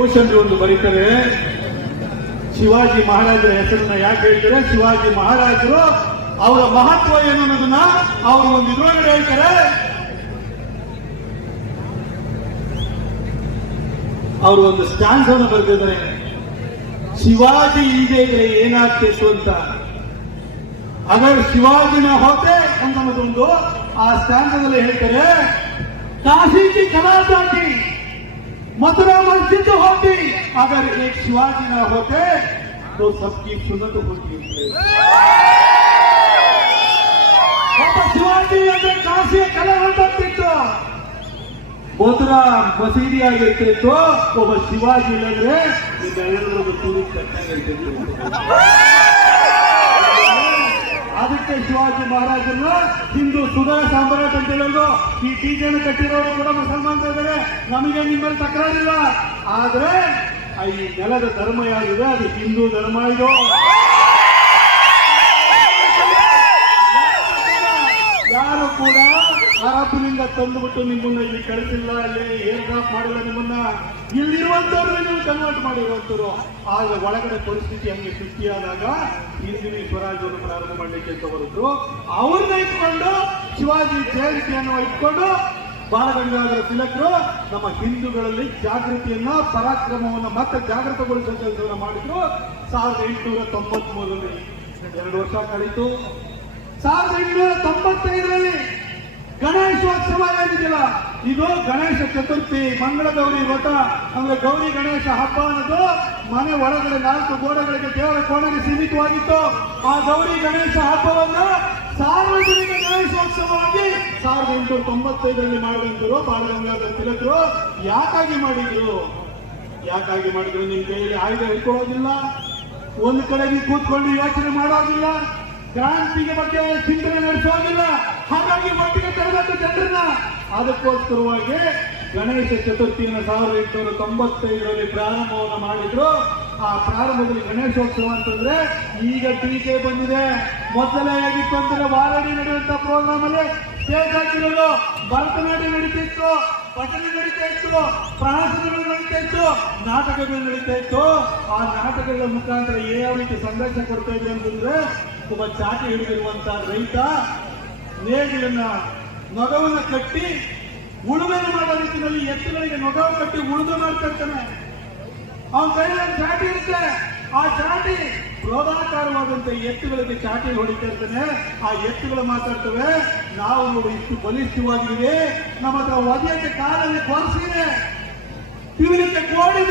ಒಂದು ಬರೀತಾರೆ. ಶಿವಾಜಿ ಮಹಾರಾಜರ ಹೆಸರನ್ನ ಯಾಕೆ ಹೇಳ್ತಾರೆ? ಶಿವಾಜಿ ಮಹಾರಾಜರು ಅವರ ಮಹತ್ವ ಏನು ಅನ್ನೋದನ್ನ ಅವರು ಒಂದು ಇದ್ರೊಳಗಡೆ ಹೇಳ್ತಾರೆ. ಅವರು ಒಂದು ಸ್ಟ್ಯಾನ್ಸ್ ಅನ್ನು ಬರೆದಿದ್ದಾರೆ. ಶಿವಾಜಿ ಇಲ್ಲದೆ ಇದ್ರೆ ಏನಾಗ್ತಿತ್ತು ಅಂತ. ಅಗರ್ ಶಿವಾಜಿನ ಹೋತೆ ಅನ್ನೋದೊಂದು ಆ ಸ್ಟ್ಯಾನ್ಸದಲ್ಲಿ ಹೇಳ್ತಾರೆ. ಕಾಶಿ ಕಲಾ ಜಾತಿ मथुरा मस्जिद होती अगर एक शिवाजी न होते तो सबकी सुनत होती ಒಬ್ಬ ಶಿವಾಜಿ ಅಂದ್ರೆ ಕಾಶಿಯ ಕಲೆ ಹೊರಟಿತ್ತು ಮಥುರಾ ಮಸೀದಿಯಾಗಿರ್ತಿತ್ತು ಒಬ್ಬ ಶಿವಾಜಿ ಇಲ್ಲಂದ್ರೆ ಇದೆಲ್ಲರೂ ತುಳಿ ಕಟ್ಟಾಗಿರ್ತಿತ್ತು ಅದಕ್ಕೆ ಶಿವಾಜಿ ಮಹಾರಾಜರನ್ನ ಹಿಂದೂ ಸುಧಾ ಸಾಮ್ರಾಟ್ ಅಂತ ಹೇಳೋದು ಈ ಟೀಕೆಯನ್ನು ಕಟ್ಟಿರೋರು ಕೂಡ ಮುಸಲ್ಮಾನ್ ಇದ್ದಾರೆ. ನಮಗೆ ನಿಮ್ಮಲ್ಲಿ ತಕರಾರಿಲ್ಲ. ಆದ್ರೆ ಈ ನೆಲದ ಧರ್ಮ ಯಾವುದಿದೆ? ಅದು ಹಿಂದೂ ಧರ್ಮ ಇದು. ಯಾರು ಕೂಡ ಅರಬ್ನಿಂದ ತಂದುಬಿಟ್ಟು ನಿಮ್ಮನ್ನ ಇಲ್ಲಿ ಕಳಿಸಿಲ್ಲ, ಇಲ್ಲಿ ಏರ್ ಡ್ರಾಪ್ ಮಾಡಿಲ್ಲ ನಿಮ್ಮನ್ನ. ಇಲ್ಲಿರುವಂತವ್ರು ನೀವು ಕನ್ವರ್ಟ್ ಮಾಡಿರುವಂತರು ಆಗ ಒಳಗಡೆ ಪರಿಸ್ಥಿತಿ ಹಂಗೆ ಸೃಷ್ಟಿಯಾದಾಗ ಇಂದಿನಿ ಸ್ವರಾಜ್ಯವನ್ನು ಪ್ರಾರಂಭ ಮಾಡಲಿಕ್ಕೆ ಅಂತ ಅವ್ರನ್ನ ಇಟ್ಕೊಂಡು, ಶಿವಾಜಿ ಜಯಂತಿಯನ್ನು ಇಟ್ಕೊಂಡು, ಬಾಲಗಂಗಾಧರ ತಿಲಕರು ನಮ್ಮ ಹಿಂದೂಗಳಲ್ಲಿ ಜಾಗೃತಿಯನ್ನ, ಪರಾಕ್ರಮವನ್ನು ಮತ್ತೆ ಜಾಗೃತಗೊಳಿಸುವ ಕೆಲಸವನ್ನ ಮಾಡಿದ್ರು. ಸಾವಿರದ ಎಂಟುನೂರ ತೊಂಬತ್ ಮೂರರಲ್ಲಿ ಎರಡು ವರ್ಷ ಕಳೀತು. ಸಾವಿರದ ಎಂಟುನೂರ ತೊಂಬತ್ತೈದರಲ್ಲಿ ಗಣೇಶೋತ್ಸವ ಏನಿದೆಯಲ್ಲ ಇದು ಗಣೇಶ ಚತುರ್ಥಿ ಮಂಗಳ ಗೌರಿ ವ್ರತ, ಅಂದ್ರೆ ಗೌರಿ ಗಣೇಶ ಹಬ್ಬ ಅನ್ನೋದು ಮನೆ ಒಳಗಡೆ ನಾಲ್ಕು ಗೋಡೆಗಳಿಗೆ ದೇವರ ಕೋಣೆಗೆ ಸೀಮಿತವಾಗಿತ್ತು. ಆ ಗೌರಿ ಗಣೇಶ ಹಬ್ಬವನ್ನು ಸಾರ್ವಜನಿಕ ಗಣೇಶೋತ್ಸವವಾಗಿ ಸಾವಿರದ ಎಂಟುನೂರ ತೊಂಬತ್ತೈದರಲ್ಲಿ ಮಾಡಿದಂತರು ಬಾಲಗಂಗಾಧರ ತಿಲಕರು. ಯಾಕಾಗಿ ಮಾಡಿದ್ರು? ಯಾಕಾಗಿ ಮಾಡಿದ್ರು? ನಿಮ್ ಕೈಯಲ್ಲಿ ಆಯ್ದ ಇಟ್ಕೊಳ್ಳೋದಿಲ್ಲ. ಒಂದು ಕಡೆ ನೀವು ಕೂತ್ಕೊಂಡು ಯೋಚನೆ ಮಾಡೋದಿಲ್ಲ. ಕ್ರಾಂತಿಗೆ ಬಗ್ಗೆ ಚಿಂತನೆ ನಡೆಸೋದಿಲ್ಲ. ಹಾಗಾಗಿ ಜನರನ್ನ ಅದಕ್ಕೋಸ್ಕರವಾಗಿ ಗಣೇಶ ಚತುರ್ಥಿಯನ್ನು ಸಾವಿರದ ಎಂಟುನೂರ ತೊಂಬತ್ತೈದರಲ್ಲಿ ಪ್ರಾರಂಭವನ್ನು ಮಾಡಿದ್ರು. ಆ ಪ್ರಾರಂಭದಲ್ಲಿ ಗಣೇಶೋತ್ಸವ ಅಂತಂದ್ರೆ ಈಗ ಟೀಕೆ ಬಂದಿದೆ. ಮೊದಲೇ ಆಗಿತ್ತು ಅಂತಂದ್ರೆ ವಾರಡಿ ನಡೆಯುವಂತ ಪ್ರೋಗ್ರಾಮ್ ಅಲ್ಲಿ ಸ್ಟೇಜ್ ಹಾಕಿರೋದು. ಭರತನಾಟ್ಯ ನಡೀತಿತ್ತು ಭಜನೆ ನಡೀತಾ ಇತ್ತು ನಡೀತಾ ಇತ್ತು ನಾಟಕಗಳು ನಡೀತಾ ಇತ್ತು ಆ ನಾಟಕಗಳ ಮುಖಾಂತರ ಯಾವ ರೀತಿ ಸಂದೇಶ ಕೊಡ್ತಾ ಇದೆ ಅಂತಂದ್ರೆ ತುಂಬಾ ಚಾಟಿ ಹಿಡಿದಿರುವಂತ ರೈತ ನೇಗಿಲನ್ನ ನೊಗವನ್ನ ಕಟ್ಟಿ ಉಳುಮೆ ಮಾಡೋ ರೀತಿಯಲ್ಲಿ ಎತ್ತುಗಳಿಗೆ ನೊಗವ ಕಟ್ಟಿ ಉಳುಮೆ ಮಾಡ್ತಾ ಇರ್ತಾನೆ ಅವನ ಕೈಯಲ್ಲಿ ಚಾಟಿ ಇರುತ್ತೆ. ಆ ಚಾಟಿ ಕ್ರೋಧಾಕಾರವಾದಂತೆ ಎತ್ತುಗಳಿಗೆ ಚಾಟಿ ಹೊಡಿತಾ ಇರ್ತಾನೆ. ಆ ಎತ್ತುಗಳು ಮಾತಾಡ್ತವೆ ನಾವು ನೋಡಿ ಇಷ್ಟು ಬಲಿಷ್ಠವಾಗಿದೆ ನಮ್ಮ ಹತ್ರ ಒದೆಯಕ್ಕೆ ಕಾಲಲ್ಲಿ ಕೊರಸಿದೆ ಇವನಿಗೆ ಕೋಡಿ